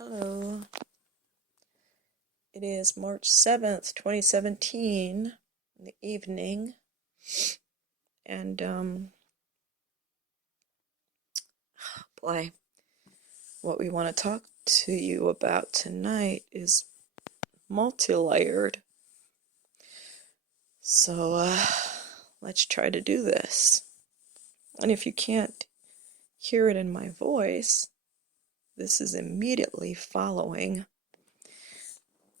Hello. It is March 7th, 2017, in the evening. And, boy, what we want to talk to you about tonight is multi-layered. So, let's try to do this. And if you can't hear it in my voice, this is immediately following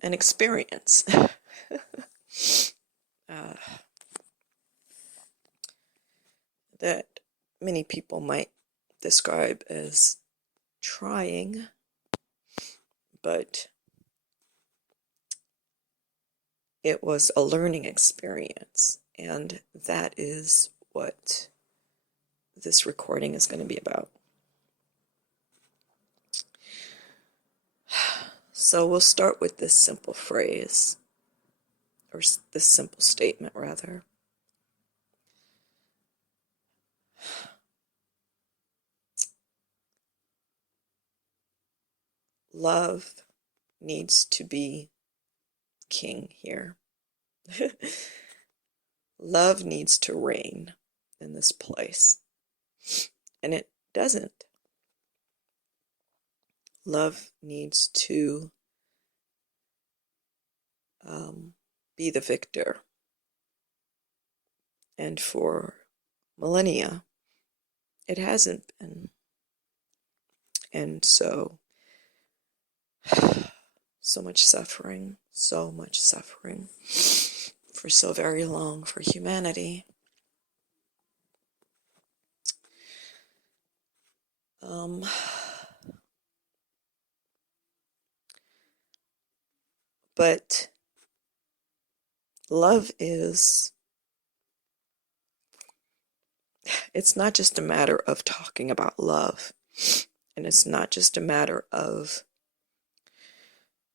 an experience. That many people might describe as trying, but it was a learning experience, and that is what this recording is going to be about. So we'll start with this simple phrase, or this simple statement, rather. Love needs to be king here. Love needs to reign in this place. And it doesn't. Love needs to be the victor. And for millennia, it hasn't been. And so much suffering for so very long for humanity. But love it's not just a matter of talking about love, and it's not just a matter of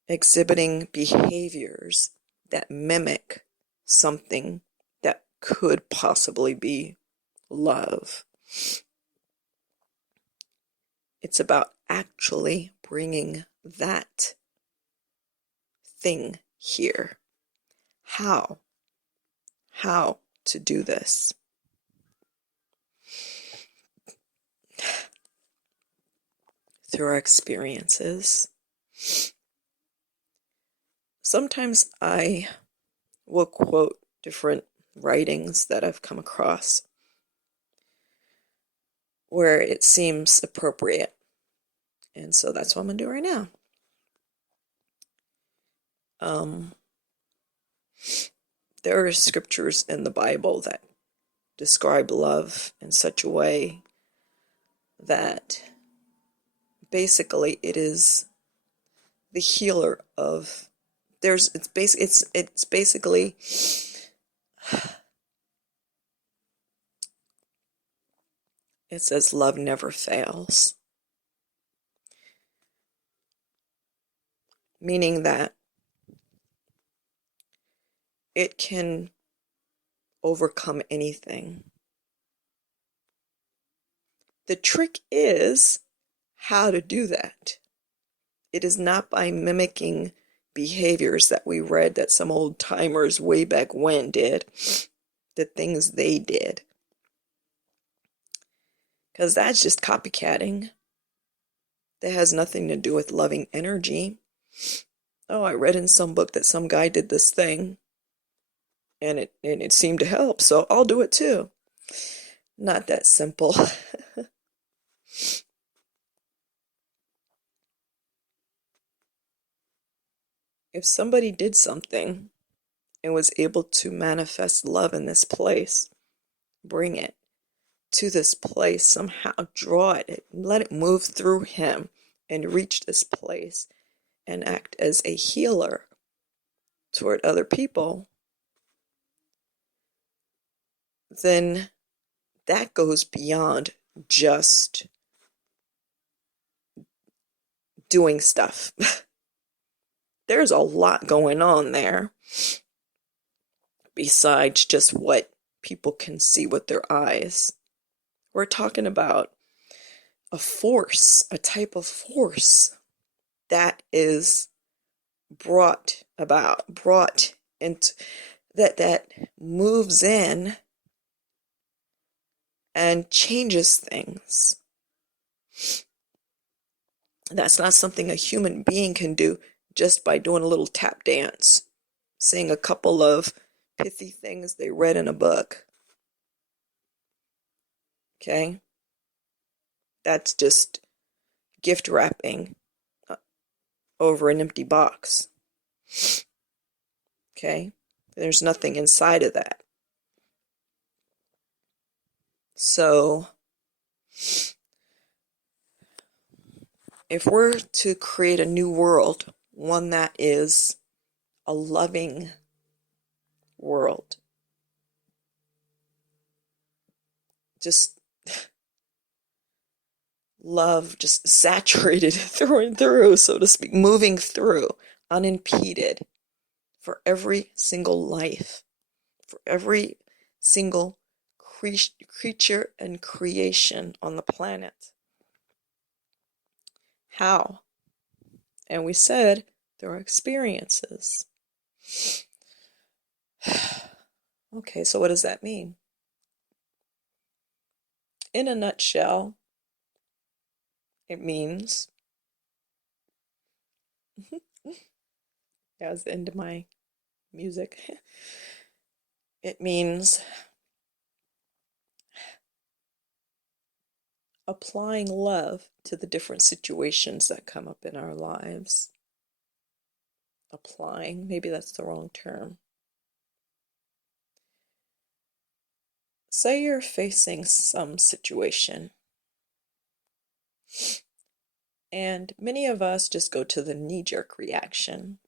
exhibiting behaviors that mimic something that could possibly be love. It's about actually bringing that thing here. How to do this. Through our experiences. Sometimes I will quote different writings that I've come across where it seems appropriate. And so that's what I'm going to do right now. There are scriptures in the Bible that describe love in such a way that basically it is the healer of it's basically it says love never fails, meaning that it can overcome anything. The trick is how to do that. It is not by mimicking behaviors that we read that some old timers way back when did, the things they did. Because that's just copycatting. That has nothing to do with loving energy. Oh, I read in some book that some guy did this thing, and it seemed to help, so I'll do it too. Not that simple. If somebody did something and was able to manifest love in this place, bring it to this place, somehow draw it, let it move through him and reach this place and act as a healer toward other people, then that goes beyond just doing stuff. There's a lot going on there besides just what people can see with their eyes. We're talking about a force, a type of force that is brought into that moves in and changes things. That's not something a human being can do just by doing a little tap dance, saying a couple of pithy things they read in a book. Okay? That's just gift wrapping over an empty box. Okay? There's nothing inside of that. So, if we're to create a new world, one that is a loving world, just love, just saturated through and through, so to speak, moving through, unimpeded, for every single life, for every single creature and creation on the planet. How? And we said there are experiences. Okay, so what does that mean? In a nutshell, it means, that was the end of my music. It means applying love to the different situations that come up in our lives. Applying, maybe that's the wrong term. Say you're facing some situation, and many of us just go to the knee-jerk reaction.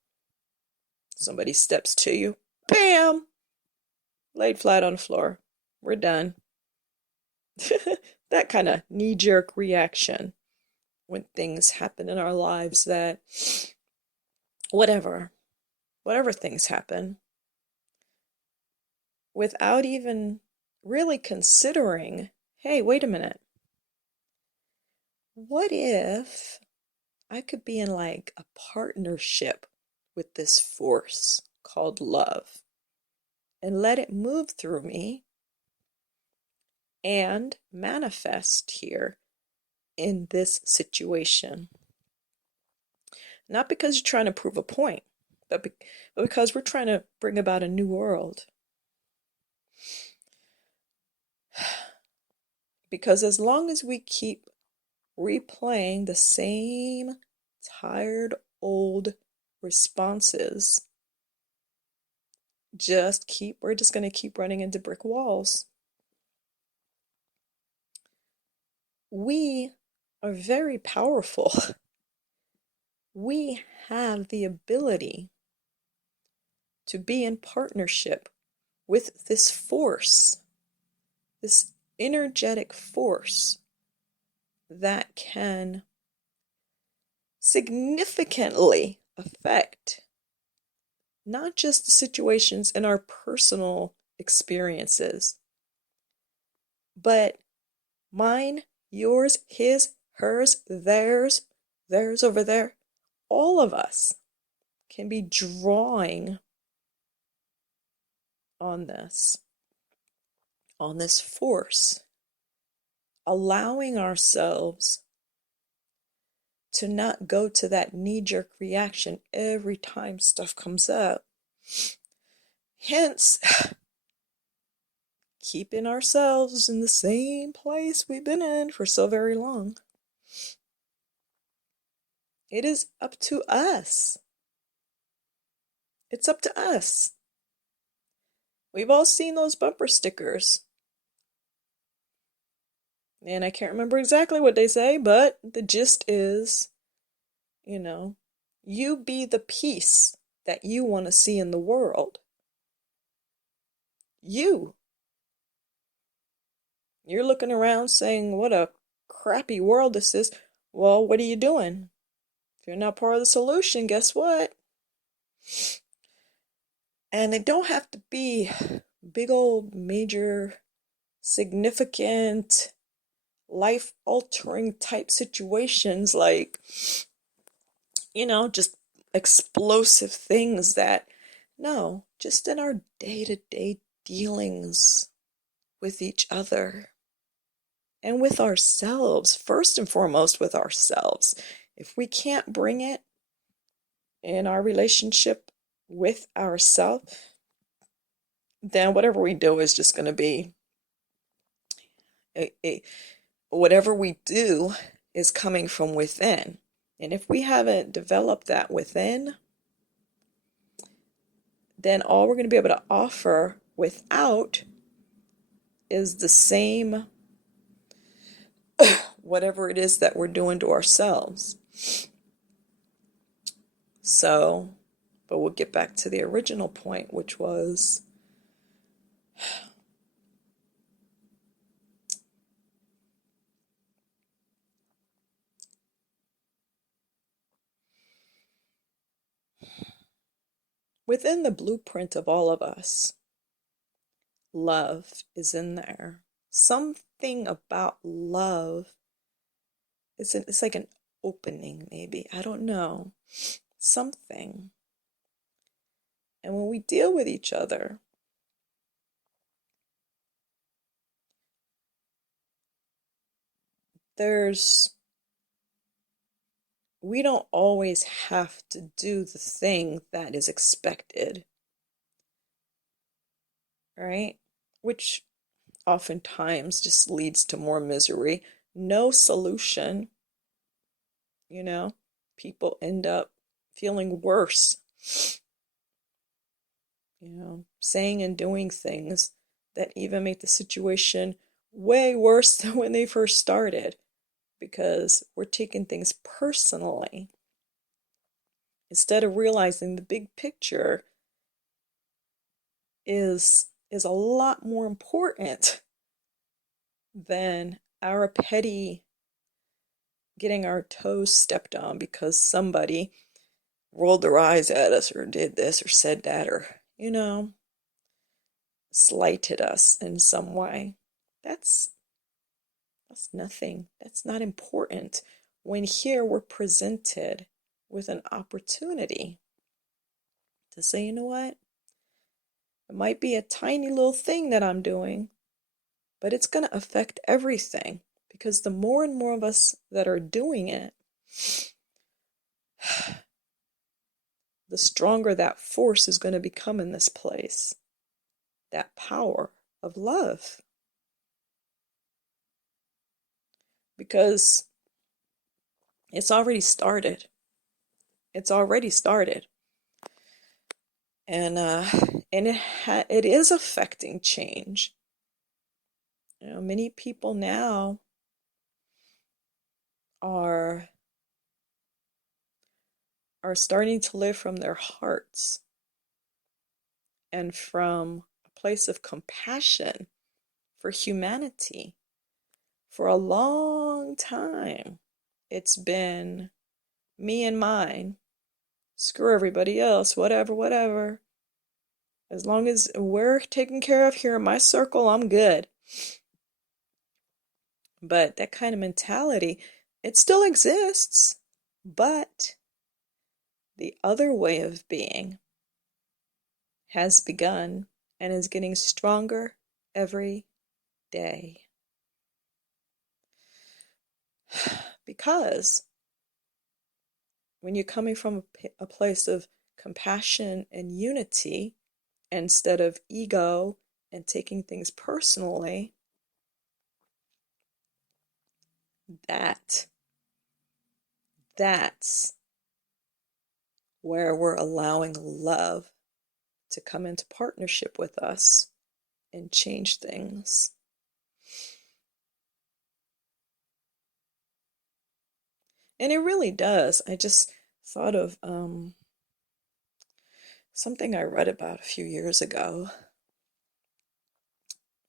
Somebody steps to you, bam! Laid flat on the floor. We're done. That kind of knee-jerk reaction when things happen in our lives that, whatever things happen, without even really considering, hey, wait a minute. What if I could be in like a partnership with this force called love and let it move through me and manifest here in this situation? Not because you're trying to prove a point, but because we're trying to bring about a new world. Because as long as we keep replaying the same tired old responses, we're just going to keep running into brick walls. We are very powerful. We have the ability to be in partnership with this force, this energetic force that can significantly affect not just the situations in our personal experiences, but mine, yours, his, hers, theirs over there. All of us can be drawing on this force, allowing ourselves to not go to that knee-jerk reaction every time stuff comes up. Hence, keeping ourselves in the same place we've been in for so very long. It is up to us. It's up to us. We've all seen those bumper stickers. And I can't remember exactly what they say, but the gist is, you be the peace that you want to see in the world. You're looking around saying, what a crappy world this is. Well, what are you doing? If you're not part of the solution, guess what? And they don't have to be big old major significant life altering type situations like just explosive things that, no, just in our day-to-day dealings with each other and with ourselves, first and foremost with ourselves. If we can't bring it in our relationship with ourselves, then whatever we do is just going to be whatever we do is coming from within. And if we haven't developed that within, then all we're going to be able to offer without is the same whatever it is that we're doing to ourselves. So, but we'll get back to the original point, which was within the blueprint of all of us, love is in there. Something about love, it's like an opening, maybe. I don't know. Something. And when we deal with each other, we don't always have to do the thing that is expected, right? Which oftentimes just leads to more misery. No solution, people end up feeling worse, saying and doing things that even make the situation way worse than when they first started, because we're taking things personally instead of realizing the big picture is a lot more important than our petty getting our toes stepped on because somebody rolled their eyes at us or did this or said that or, slighted us in some way. That's nothing. That's not important. When here we're presented with an opportunity to say, you know what? It might be a tiny little thing that I'm doing, but it's going to affect everything, because the more and more of us that are doing it, the stronger that force is going to become in this place. That power of love. Because it's already started. It's already started. And it is affecting change. Many people now are starting to live from their hearts and from a place of compassion for humanity. For a long time, it's been me and mine, screw everybody else, whatever. As long as we're taken care of here in my circle, I'm good. But that kind of mentality, it still exists, but the other way of being has begun and is getting stronger every day. Because when you're coming from a place of compassion and unity instead of ego and taking things personally, that's where we're allowing love to come into partnership with us and change things. And it really does. I just thought of something I read about a few years ago.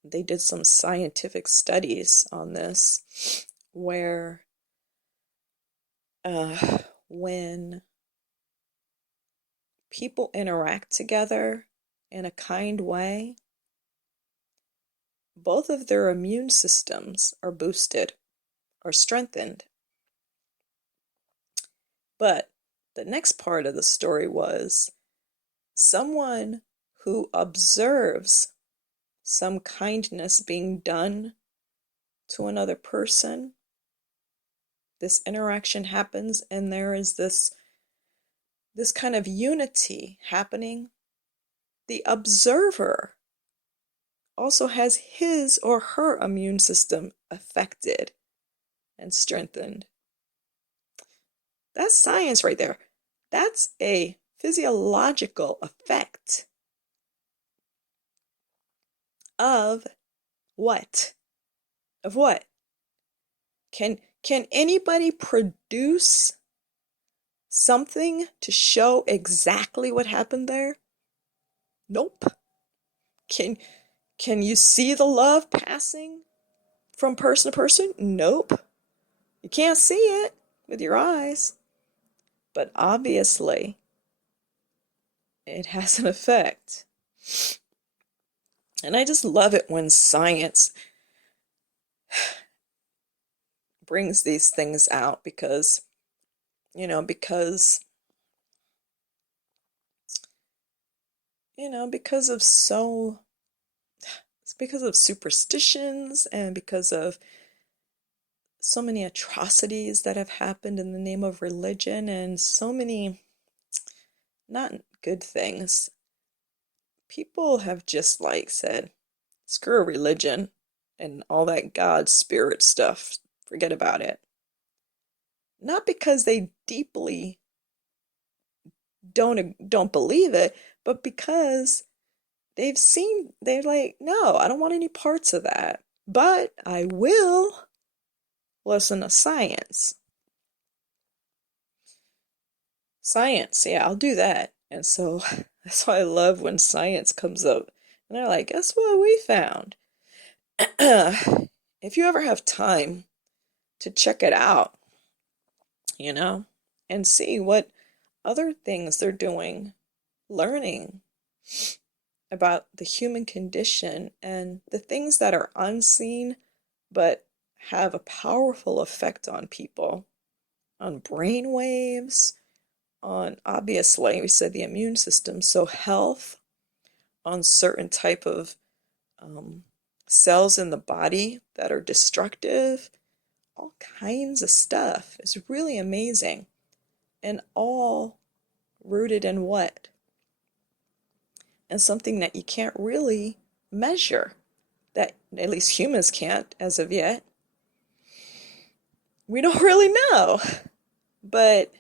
They did some scientific studies on this, where when people interact together in a kind way, both of their immune systems are boosted or strengthened. But the next part of the story was someone who observes some kindness being done to another person. This interaction happens, and there is this kind of unity happening. The observer also has his or her immune system affected and strengthened. That's science right there. That's a physiological effect of what? Of what? Can anybody produce something to show exactly what happened there? Nope. Can can you see the love passing from person to person? Nope. You can't see it with your eyes. But obviously, it has an effect. And I just love it when science brings these things out because, because, because of it's because of superstitions and because of so many atrocities that have happened in the name of religion and so many not good things. People have just like said, screw religion and all that God spirit stuff. Forget about it. Not because they deeply don't believe it, but because they're like, no, I don't want any parts of that. But I will listen to science. Science, yeah, I'll do that. And so that's why I love when science comes up. And they're like, guess what we found? If you ever have time to check it out, you know, and see what other things they're doing, learning about the human condition and the things that are unseen but have a powerful effect on people, on brain waves, on obviously we said the immune system, so health, on certain type of um, cells in the body that are destructive, all kinds of stuff. It's really amazing, and all rooted in what? And something that you can't really measure, that at least humans can't as of yet. We don't really know, but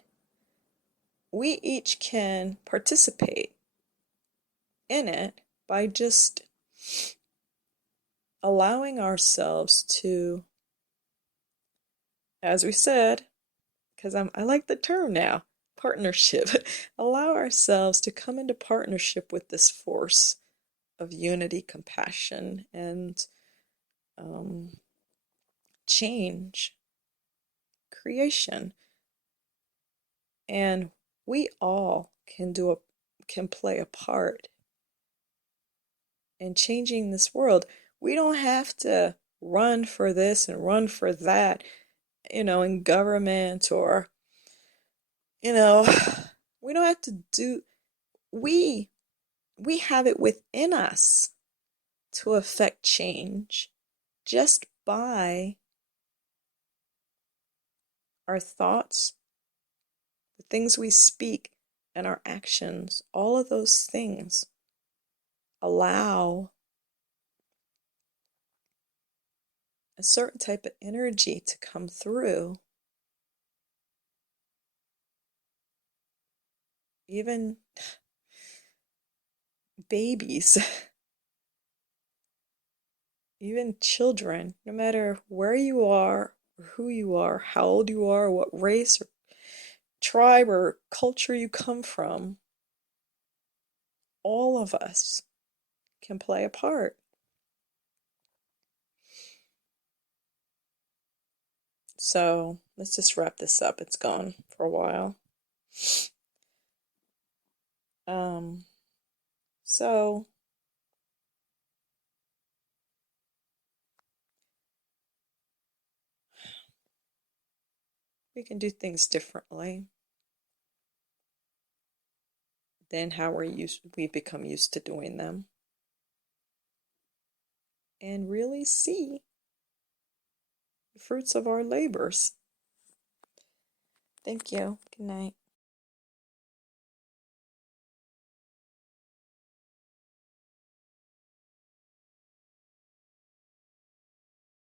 we each can participate in it by just allowing ourselves to, as we said, because I like the term now, partnership, allow ourselves to come into partnership with this force of unity, compassion, and um, change, creation. And we all can play a part in changing this world. We don't have to run for this and run for that, in government or, you know, we don't have to do, we we have it within us to affect change just by our thoughts, the things we speak, and our actions. All of those things allow a certain type of energy to come through. Even babies, even children, no matter where you are, or who you are, how old you are, what race or tribe or culture you come from, all of us can play a part. So let's just wrap this up. It's gone for a while. Um, so we can do things differently. than how we become used to doing them, and really see the fruits of our labors. Thank you. Good night.